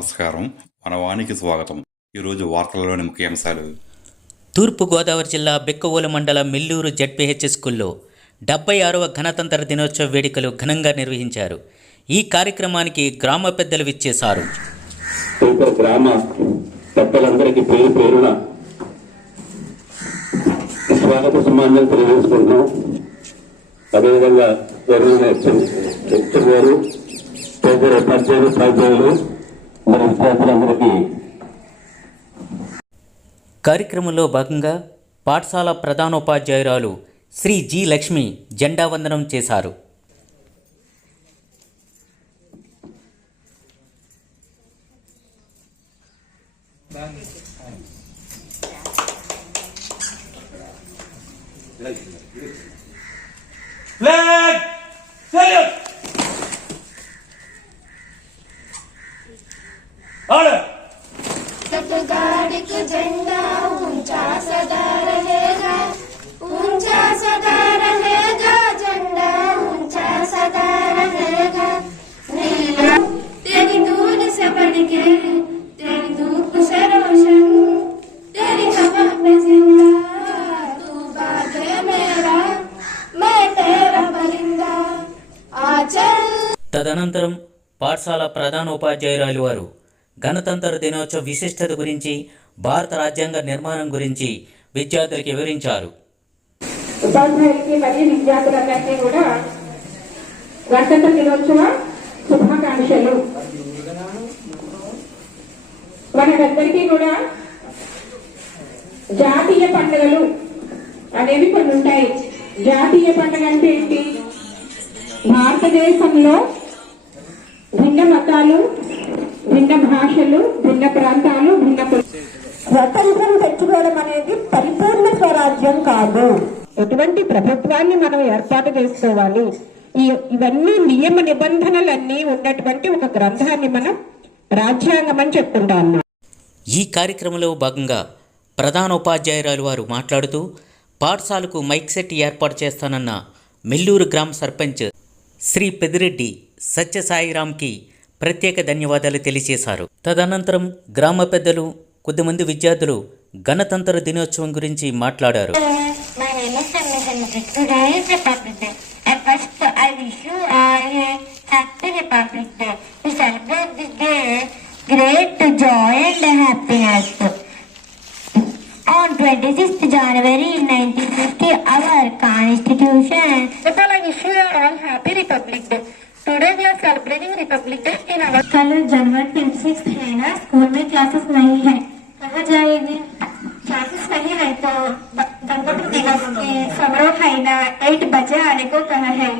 నమస్కారం. మన వానికి స్వాగతం. ఈరోజు వార్తలలోని ముఖ్యాంశాలు. తూర్పుగోదావరి జిల్లా బిక్కవోలు మండలం మిల్లూరు జెడ్పీహెచ్ స్కూల్లో 76వ గణతంత్ర దినోత్సవ వేడుకలు ఘనంగా నిర్వహించారు. ఈ కార్యక్రమానికి గ్రామ పెద్దలు విచ్చేశారు. గ్రామ పెద్దలందరికీ పేరు పేరున స్వాగత సమాన్యాలు తెలియజేసుకుంటున్నాం. అదేవిధంగా గారు తదితర ఉపాధ్యాయులు మరి విద్యార్థులందరికీ కార్యక్రమంలో భాగంగా పాఠశాల ప్రధానోపాధ్యాయురాలు శ్రీ జి లక్ష్మి జెండా వందనం చేశారు. झंडा ऊंचा सदा रहेगा, ऊंचा सदा रहेगा, झंडा ऊंचा सदा रहेगा। नीला तेरी दूध से बढ़ के, तेरी धूप से रोशन, तेरी हवा में जिंदा, तू बाग है मेरा, मैं तेरा परिंदा। आचल తదనంతరం పాఠశాల ప్రధానోపాధ్యాయురాలు వారు గణతంత్ర దినోత్సవ విశిష్టత గురించి, భారత రాజ్యాంగ నిర్మాణం గురించి విద్యార్థులకు వివరించారు. ఉపాధ్యాయులకి మరియు విద్యార్థులందరికీ కూడా గణతంత్ర దినోత్సవ శుభాకాంక్షలు. మనకందరికీ కూడా జాతీయ పండుగలు అనేవి కొన్ని ఉంటాయి. జాతీయ పండుగ అంటే ఏంటి? భారతదేశంలో భిన్న మతాలు, భిన్న భాషలు, భిన్న ప్రాంతాలు, భిన్న స్వతంత్రం తెచ్చుకోవడం అనేది పరిపూర్ణ స్వరాజ్యం కాదు. ఎటువంటి ప్రభుత్వాన్ని మనం ఏర్పాటు చేసుకోవాలి, ఇవన్నీ నియమ నిబంధనలన్నీ ఉన్నటువంటి ఒక గ్రంథాన్ని మనం రాజ్యాంగం అని చెప్పుకుంటాం. ఈ కార్యక్రమంలో భాగంగా ప్రధానోపాధ్యాయురాలు వారు మాట్లాడుతూ పాఠశాలకు మైక్ సెట్ ఏర్పాటు చేస్తానన్న మిల్లూరు గ్రామ సర్పంచ్ శ్రీ పెద్దిరెడ్డి సత్యసాయిరామ్కి ప్రత్యేక ధన్యవాదాలు తెలియజేశారు. తదనంతరం గ్రామ పెద్దలు, కొద్దిమంది విద్యార్థులు గణతంత్ర దినోత్సవం గురించి మాట్లాడారు. On 26th January 1950, our Constitution. I wish you all happy Republic Day. Today we are celebrating Republic Day in our. कल जनवरी 26 है ना, स्कूल में क्लासेस नहीं है, कहाँ जाएगी? क्लासेस नहीं है तो गणतंत्र दिवस के समारोह है ना, 8 बजे आने को कहा है।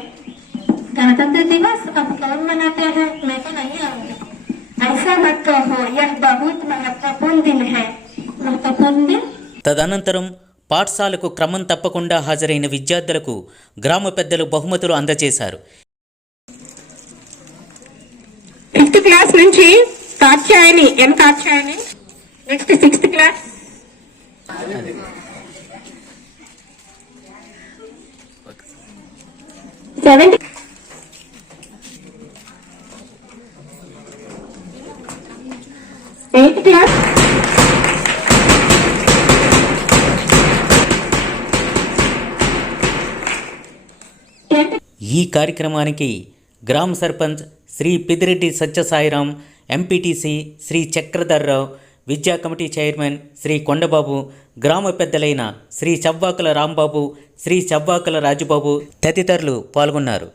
गणतंत्र दिवस अब कौन मनाते हैं? मैं तो नहीं आऊंगी। ऐसा मत कहो, यह बहुत महत्वपूर्ण दिन है। महत्वपूर्ण दिन. తదనంతరం పాఠశాలకు క్రమం తప్పకుండా హాజరైన విద్యార్థులకు గ్రామ పెద్దలు బహుమతులు అందజేశారు. 5th క్లాస్ నుంచి Katyayani N Katyayani, next 6th class, 7th, 8th class, ఈ కార్యక్రమానికి గ్రామ సర్పంచ్ శ్రీ పెద్దిరెడ్డి సత్యసాయిరాం, ఎంపీటీసీ శ్రీ చక్రధర్రావు, విద్యా కమిటీ చైర్మన్ శ్రీ కొండబాబు, గ్రామ పెద్దలైన శ్రీ చవ్వాకుల రాంబాబు, శ్రీ చవ్వాకుల రాజుబాబు తదితరులు పాల్గొన్నారు.